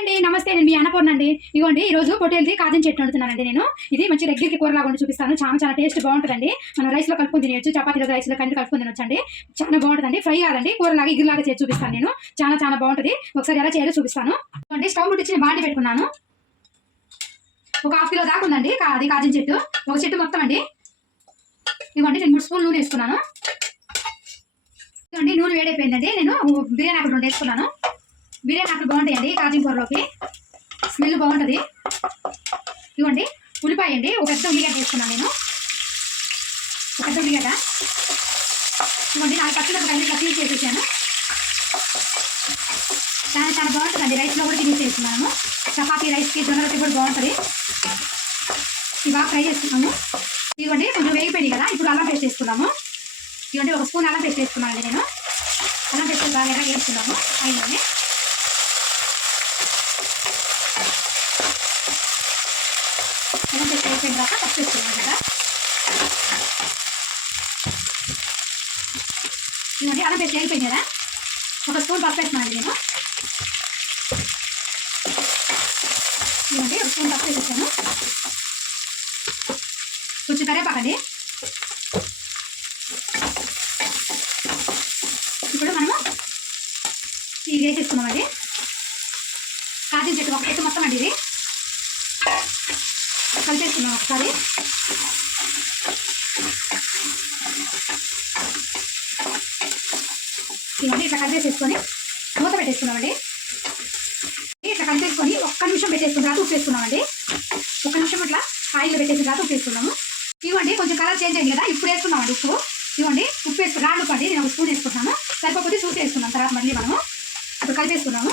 అండి నమస్తే, నేను మీ అన్నపూర్ణ అండి. ఇగోండి ఈ రోజు పొట్టేల్ది కాజం చెట్టు వండుతున్నానండి. నేను ఇది మంచి రెగ్యులర్కి కూరలాగా వండి చూపిస్తాను. చాలా టేస్ట్ బాగుంటుందండి. మనం రైస్లో కలుపుకొని తినచ్చు, చపాతీలో రైస్లో కంటి కలుపుకొని తినొచ్చండి. చాలా బాగుంటుందండి. ఫ్రై కాదండి, కూరలాగా ఇగురులాగా చేసి చూపిస్తాను. నేను చాలా బాగుంటుంది. ఒకసారి ఎలా చేయాలో చూపిస్తాను. ఇవ్వండి స్టవ్ ముట్టించి నేను బాండి పెట్టుకున్నాను. ఒక 1/2 కిలో దాకా ఉందండి అది కాజం చెట్టు, ఒక చెట్టు మొత్తం అండి. ఇవ్వండి నేను 3 స్పూన్లు నూనె వేసుకున్నాను. ఇవ్వండి నూనె వేడైపోయిందండి. నేను బిర్యానీ ఆకులు 2 వేసుకున్నాను. బిర్యానీ ఆకులు బాగుంటాయండి కాజం కూరలోకి, స్మెల్ బాగుంటుంది. ఇవ్వండి ఉల్లిపాయ అండి, ఒక పెద్ద ఉల్లిగడ్డ వేసుకున్నాను నేను, ఒక పెద్ద ఉల్లిగడ్డ. ఇవ్వండి 4 పచ్చిమిరపకాయలు ఇట్లా పీల్ చేసేసాను. చాలా బాగుంటుందండి. రైస్లో కూడా తినేసి వేసుకున్నాము. చపాతీ రైస్కి జొన్న రొట్టె కూడా బాగుంటుంది. ఇవి బాగా ఫ్రై చేసుకున్నాము. ఇవ్వండి కొంచెం వేగిపోయింది కదా, ఇప్పుడు అల్లం పేస్ట్ వేసుకున్నాము. ఇవ్వండి 1 స్పూన్ అల్లం పేస్ట్ వేసుకున్నానండి నేను. అల్లం పేస్ట్ బాగా ఎలా వేసుకున్నాము అయినండి. అల్లం పేస్ట్ వేసిన తర్వాత పప్పు వేసుకున్నాం కదా. ఇవ్వండి అల్లం పేస్ట్ వేగిపోయింది కదా, 1 స్పూన్ పప్పు వేస్తున్నానండి నేను. ఇవ్వండి 1 స్పూన్ పప్పు వేసేసాను. కొంచెం కరివేపాకండి. ఇప్పుడు మనము ఇది వేసేసుకున్నామండి. కాజం చెట్టు ఒక చెట్టు మొత్తం అండి ఇది కలిపేసుకున్నాం ఒకసారి. ఇవన్నీ ఇట్లా కలిపేసేసుకొని మూత పెట్టేసుకున్నామండి. ఇట్లా కలిపేసుకొని 1 నిమిషం పెట్టేసుకున్న తర్వాత ఉప్పు వేసుకున్నామండి. 1 నిమిషం ఇట్లా ఆయిల్లో పెట్టేసిన తర్వాత ఉప్పు వేసుకున్నాము. ఇవ్వండి కొంచెం కలర్ చేంజ్ అయింది కదా, ఇప్పుడు వేసుకున్నామండి ఉప్పు. ఇవ్వండి ఉప్పు వేసుకుని రాళ్ళు ఉప్పు అండి, నేను 1 స్పూన్ వేసుకుంటున్నాను. సరిపోతే చూసి వేసుకున్నాం తర్వాత మళ్ళీ మనము ఇప్పుడు కలిపేసుకున్నాము.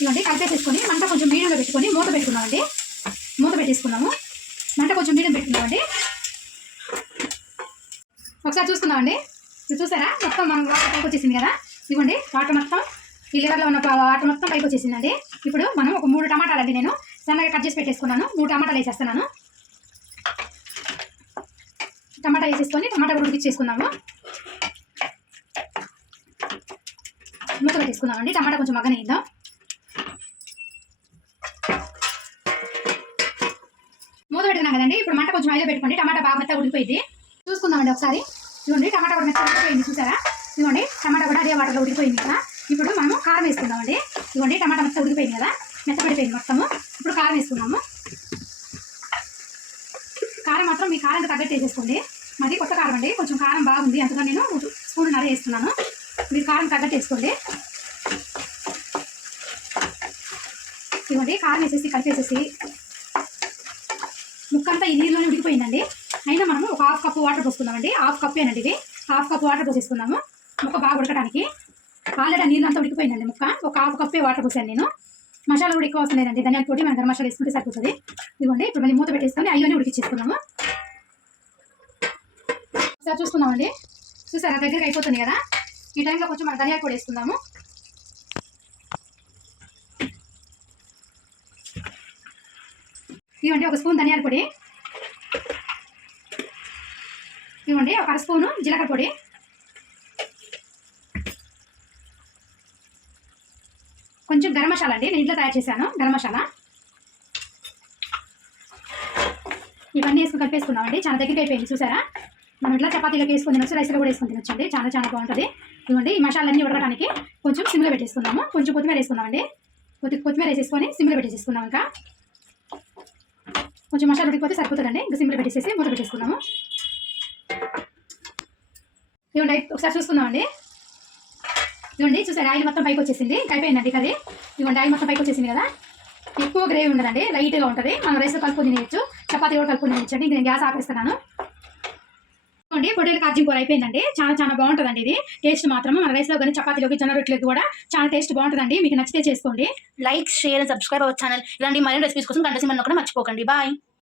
ఇవ్వండి కలిపేసేసుకొని మంట కొంచెం మీడియంలో పెట్టుకొని మూత పెట్టుకున్నామండి. మూత పెట్టేసుకున్నాము. మంట కొంచెం మీడియం పెట్టుకున్నామండి. ఒకసారి చూసుకున్నామండి. ఇప్పుడు చూసారా మొత్తం మనం వాటర్ పైకి వచ్చేసింది కదా. ఇవ్వండి వాటర్ మొత్తం ఈ లెవెల్లో ఉన్న వాటర్ మొత్తం పైకి వచ్చేసిందండి. ఇప్పుడు మనం ఒక 3 టమాటాలు అండి నేను సన్నగా కట్ చేసి పెట్టేసుకున్నాను. 3 టమాటాలు వేసేస్తున్నాను. టమాటా వేసేసుకొని టమాటా కూడా ఉడికిచ్చేసుకున్నాము. మూత పెట్టేసుకున్నామండి. టమాటా కొంచెం మగ్గనిద్దాం. మూత పెట్టుకున్నాం కదండి, ఇప్పుడు మంట కొంచెం ఐదో పెట్టుకోండి. టమాటా బాగా మెత్తగా ఉడికిపోయింది. చూసుకుందామండి ఒకసారి. ఇవ్వండి టమాటా కూడా మెత్తగా ఉడికిపోయింది చూసారా. ఇవ్వండి టమాటా కూడా అదే వాటర్లో ఉడికిపోయింది కదా. ఇప్పుడు మనం కారం వేసుకుందామండి. ఇవ్వండి టమాటా మెత్తగా ఉడికిపోయింది కదా, మెత్తపడిపోయింది మొత్తము. ఇప్పుడు కారం వేసుకున్నాము. కారం మాత్రం మీ కారం తగ్గట్టు వేసేసుకోండి. మాది కొత్త కారం అండి, కొంచెం కారం బాగుంది, అందుకని నేను 1 స్పూన్ వేస్తున్నాను. మీరు కారం తగ్గట్టు వేసుకోండి. ఇవ్వండి కారం వేసేసి కలిపేసేసి ముక్కంతా ఈ నీళ్ళలోనే ఉడికిపోయిందండి. అయినా మనము ఒక 1/2 కప్పు వాటర్ పోసుకుందామండి. 1/2 కప్పేనండి ఇది. 1/2 కప్పు వాటర్ పోసేసుకున్నాము ముక్క బాగా ఉడకడానికి. ఆల్రెడీ ఆ నీళ్ళంతా ఉడికిపోయిందండి ముక్క. ఒక 1/2 కప్పే వాటర్ పోసాను నేను. మసాలా కూడా ఎక్కువ అవసరం లేదండి, ధనియాల పొడి మనం గరం మసాలా వేసుకుంటే సరిపోతుంది. ఇవ్వండి ఇప్పుడు మళ్ళీ మూత పెట్టేసుకొని అయ్యోనే ఉడికిచ్చేసుకున్నాము. ఒకసారి చూసుకుందామండి. చూసారా దగ్గరికి అయిపోతుంది కదా. ఈ టైంలో కొంచెం మనం ధనియాల పొడి వేసుకుందాము. ఇవ్వండి 1 స్పూన్ ధనియాల పొడి. ఇవ్వండి ఒక 1/2 స్పూను జీలకర్ర పొడి. కొంచెం గరం మసాలా అండి, నేను ఇంట్లో తయారు చేశాను గరం మసాలా. ఇవన్నీ వేసుకుని కలిపేసుకున్నామండి. చాలా దగ్గరికి అయిపోయింది చూసారా. మనం ఇట్లా చపాతీలోకి వేసుకొని తినొచ్చు, రైస్లో కూడా వేసుకొని తినొచ్చండి. చాలా బాగుంటుంది. ఇవ్వండి ఈ మసాలన్నీ ఉడకడానికి కొంచెం సిమ్లో పెట్టేసుకున్నాము. కొంచెం కొత్తిమీర వేసుకున్నామండి. కొత్తిమీర వేసేసుకొని సిమ్లో పెట్టేసుకున్నాం. ఇంకా కొంచెం మసాలా ఉడికిపోతే సరిపోతుందండి. ఇంకా సిమ్లో పెట్టేసేసి మూత పెట్టేసుకున్నాము. ఇవ్వండి ఒకసారి చూసుకుందామండి. ఇవ్వండి చూసారు ఆయిల్ మొత్తం పైకి వచ్చేసింది, అయిపోయిందండి కర్రీ. ఇవ్వండి ఆయిల్ మొత్తం పైకి వచ్చేసింది కదా. ఎక్కువ గ్రేవీ ఉండదండి, లైట్గా ఉంటుంది. మనం రైస్లో కలుపుకొని తినేయచ్చు, చపాతీ కూడా కలుపుకొని తినచ్చండి. ఇంక నేను గ్యాస్ ఆపేస్తున్నాను. ఇవ్వండి పొట్టేలు కాజం కూర అయిపోయిందండి. చాలా బాగుంటుందండి ఇది. టేస్ట్ మాత్రం మన రైస్లో కానీ చపాతీలోకి జొన్న రొట్టెలకు కూడా చాలా టేస్ట్ బాగుంటుందండి. మీకు నచ్చితే చేసుకోండి. Like, share, subscribe our channel. ఇలాంటి మరిన్ని రెసిపీస్ కోసం గంట సింబల్ నొక్కడం మర్చిపోకండి. బాయ్.